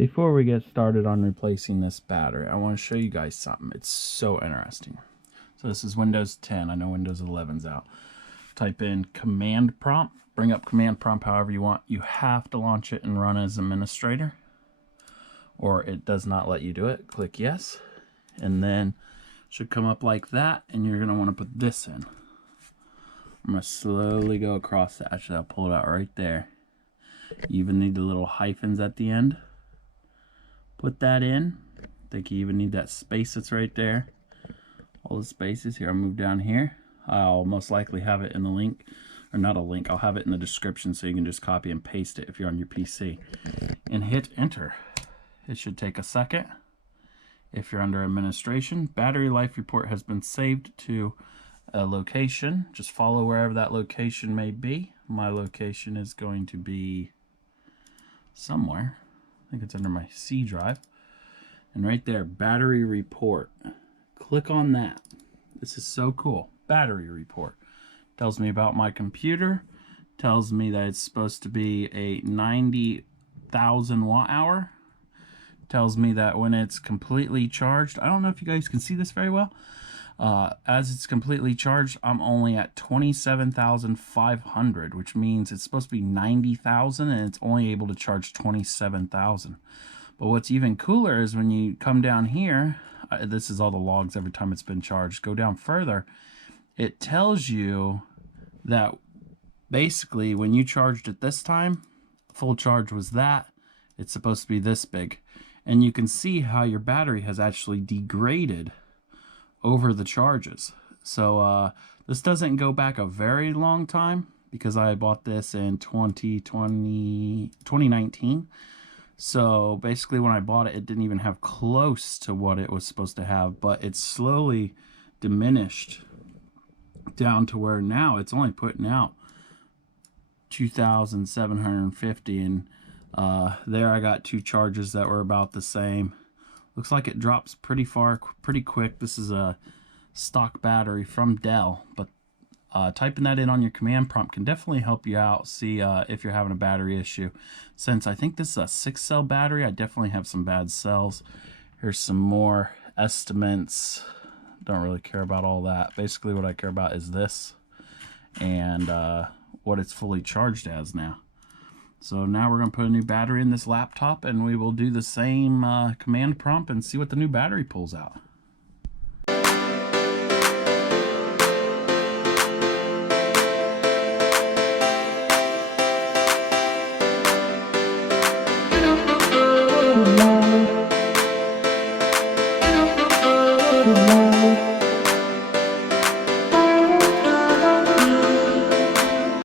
Before we get started on replacing this battery, I want to show you guys something. It's so interesting. So this is Windows 10. I know Windows 11's out. Type in command prompt. Bring up command prompt however you want. You have to launch it and run as administrator, or it does not let you do it. Click yes, and then it should come up like that, and you're going to want to put this in. I'm going to slowly go across that. Actually, I'll pull it out right there. You even need the little hyphens at the end. Put that in. I think you even need that space that's right there. All the spaces here. I'll move down here. I'll most likely have it in the link, or not a link, I'll have it in the description so you can just copy and paste it if you're on your PC. And hit enter. It should take a second. If you're under administration, battery life report has been saved to a location. Just follow wherever that location may be. My location is going to be somewhere. I think it's under my C drive. And right there, battery report. Click on that. This is so cool. Battery report. Tells me about my computer. Tells me that it's supposed to be a 90,000 watt hour. Tells me that when it's completely charged, I don't know if you guys can see this very well. As it's completely charged, I'm only at 27,500, which means it's supposed to be 90,000 and it's only able to charge 27,000. But what's even cooler is when you come down here, this is all the logs every time it's been charged. Go down further, it tells you that basically when you charged it this time, full charge was that. It's supposed to be this big. And you can see how your battery has actually degraded over the charges. So this doesn't go back a very long time because I bought this in 2019. So basically when I bought it, it didn't even have close to what it was supposed to have, but it's slowly diminished down to where now it's only putting out 2,750, and there I got two charges that were about the same. Looks like it drops pretty far, pretty quick. This is a stock battery from Dell, but typing that in on your command prompt can definitely help you out, see if you're having a battery issue. Since I think this is a 6-cell battery, I definitely have some bad cells. Here's some more estimates. Don't really care about all that. Basically what I care about is this and what it's fully charged as now. So now we're going to put a new battery in this laptop, and we will do the same command prompt and see what the new battery pulls out.